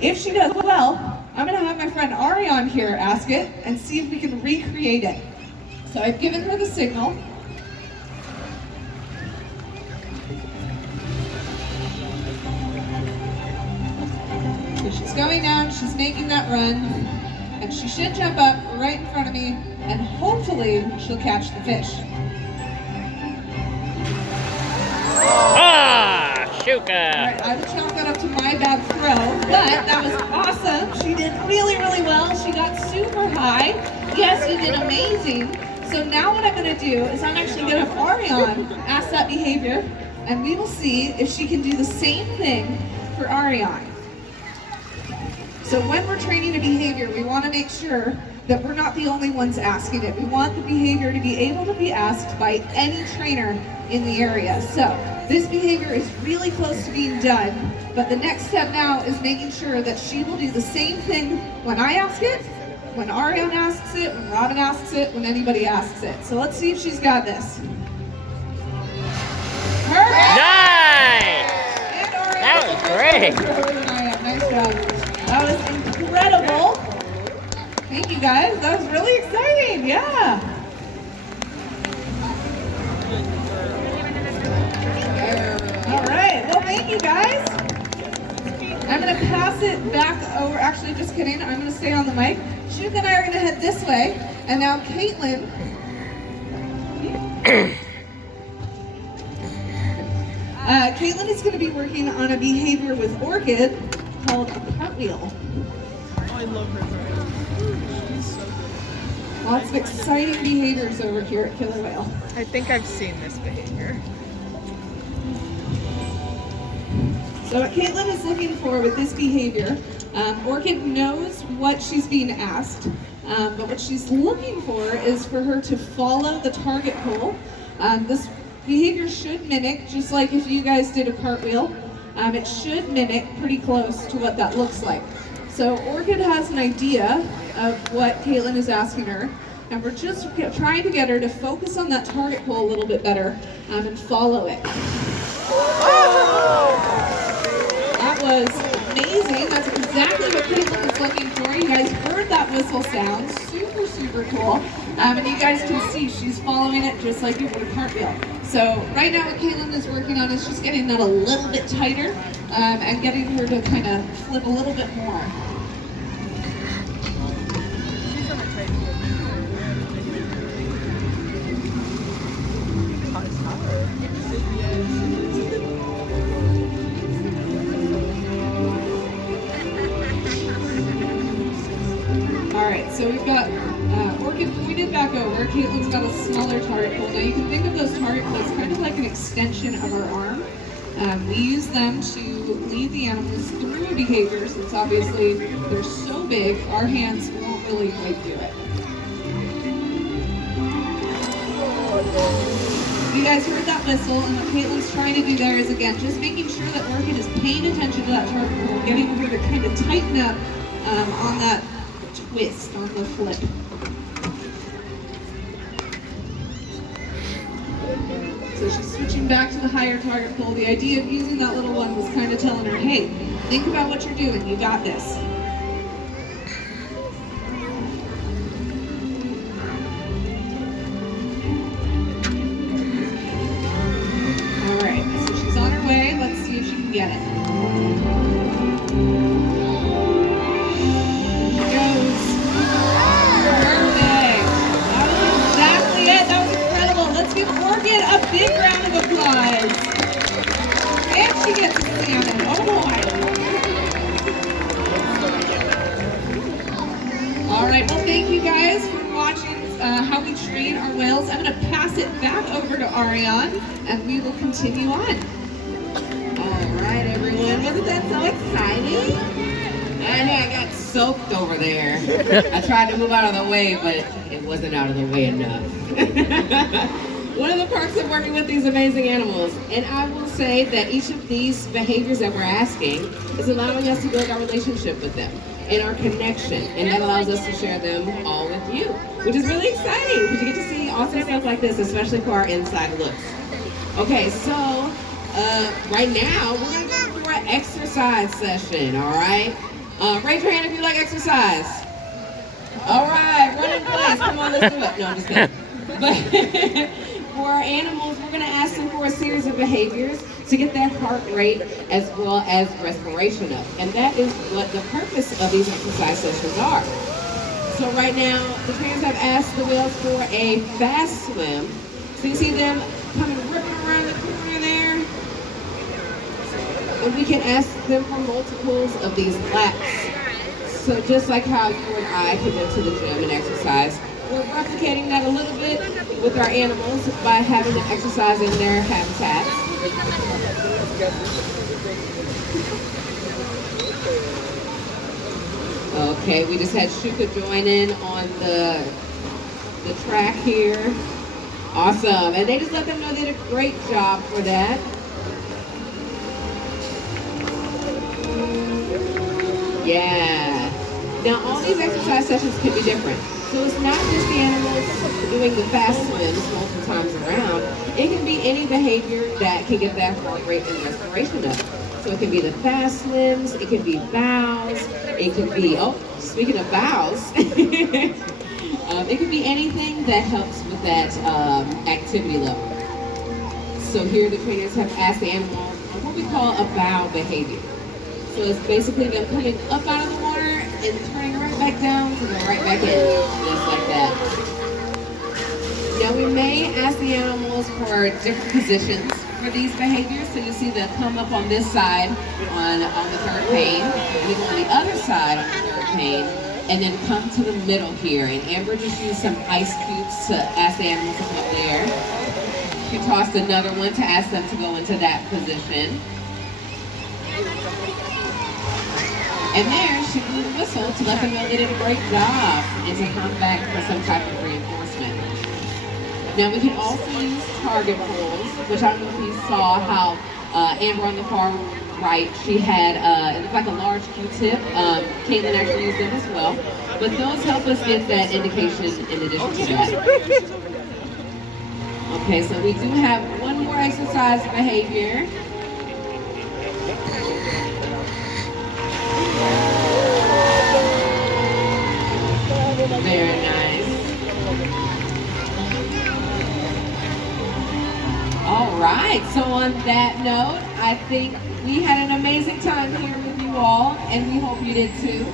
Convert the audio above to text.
If she does well, I'm gonna have my friend Ariane here ask it and see if we can recreate it. So I've given her the signal. So she's going down, she's making that run, and she should jump up right in front of me, and hopefully she'll catch the fish. Shouka! Alright, I will chalk that up to my bad throw, but that was awesome. She did really, really well. She got super high. Yes, you did amazing. So now what I'm going to do is I'm actually going to have Ariane ask that behavior, and we will see if she can do the same thing for Ariane. So when we're training a behavior, we want to make sure that we're not the only ones asking it. We want the behavior to be able to be asked by any trainer in the area. So this behavior is really close to being done, but the next step now is making sure that she will do the same thing when I ask it, when Ariane asks it, when Robin asks it, when anybody asks it. So let's see if she's got this. Perfect! Nice! And Ariane, That was great! Nice job. That was incredible. Thank you guys. That was really exciting. Yeah. All right. Well, thank you guys. I'm going to pass it back over. Actually, just kidding. I'm going to stay on the mic. Shouka and I are going to head this way. And now Caitlin. Caitlin is going to be working on a behavior with Orchid called a cartwheel. I love her. She's so good. Lots of exciting behaviors over here at Killer Whale. I think I've seen this behavior. So what Caitlin is looking for with this behavior, Orchid knows what she's being asked, but what she's looking for is for her to follow the target pole. This behavior should mimic, just like if you guys did a cartwheel, it should mimic pretty close to what that looks like. So Orchid has an idea of what Caitlin is asking her, and we're just trying to get her to focus on that target pole a little bit better and follow it. That was amazing. That's exactly what Caitlin was looking for. You guys heard that whistle sound. Super, super cool. And you guys can see she's following it just like you would a cartwheel. So right now what Caitlin is working on is just getting that a little bit tighter and getting her to kind of flip a little bit more. She's on a tight Alright, so we've got Orchid pointed back over. Caitlin's got a smaller target pole. Now you can think of those target poles kind of like an extension of our arm. We use them to lead the animals through a behavior, since obviously they're so big, our hands won't really quite do it. You guys heard that whistle, and what Caitlin's trying to do there is, again, just making sure that Orchid is paying attention to that target pole, getting her to kind of tighten up on that twist, on the flip. So she's switching back to the higher target pole. The idea of using that little one was kind of telling her, hey, think about what you're doing, you got this. All right, so she's on her way. Let's see if she can get it. Orchid, a big round of applause. And she gets a salmon. Oh boy. All right, well thank you guys for watching how we train our whales. I'm going to pass it back over to Ariane and we will continue on. All right, everyone. Wasn't that so exciting? I got soaked over there. I tried to move out of the way, but it wasn't out of the way enough. One of the perks of working with these amazing animals, and I will say that each of these behaviors that we're asking is allowing us to build our relationship with them and our connection, and that allows us to share them all with you, which is really exciting because you get to see awesome stuff like this, especially for our inside looks. Okay, so right now we're going to go through our exercise session, all right? Raise your hand if you like exercise. All right, run in place. Come on, let's do it. No, I'm just kidding. But for our animals, we're going to ask them for a series of behaviors to get that heart rate as well as respiration up. And that is what the purpose of these exercise sessions are. So right now, the trainers have asked the whales for a fast swim. So you see them coming ripping around the corner there. And we can ask them for multiples of these laps. So just like how you and I can go to the gym and exercise, we're replicating that a little bit with our animals by having them exercise in their habitats. Okay, we just had Shouka join in on the track here. Awesome, and they just let them know they did a great job for that. Yeah. Now all these exercise sessions can be different. So it's not just the animals doing the fast swims multiple times around. It can be any behavior that can get that heart rate and respiration up. So it can be the fast swims, it can be bows, it can be, oh, speaking of bows, it can be anything that helps with that activity level. So here the trainers have asked the animal what we call a bow behavior. So it's basically them coming up out of the water and turning right back down to go right back in, just like that. Now we may ask the animals for different positions for these behaviors. So you see them come up on this side on the third pane, and then go on the other side on the third pane, and then come to the middle here. And Amber just used some ice cubes to ask the animals to come up there. She tossed another one to ask them to go into that position. And there, she blew the whistle to let them know they did a great job and to come back for some type of reinforcement. Now we can also use target pulls, which I don't know if you saw how Amber on the far right, she had, it looked like a large Q-tip. Caitlin actually used them as well. But those help us get that indication in addition to that. Okay, so we do have one more exercise behavior. Very nice. All right, so on that note, I think we had an amazing time here with you all, and we hope you did too.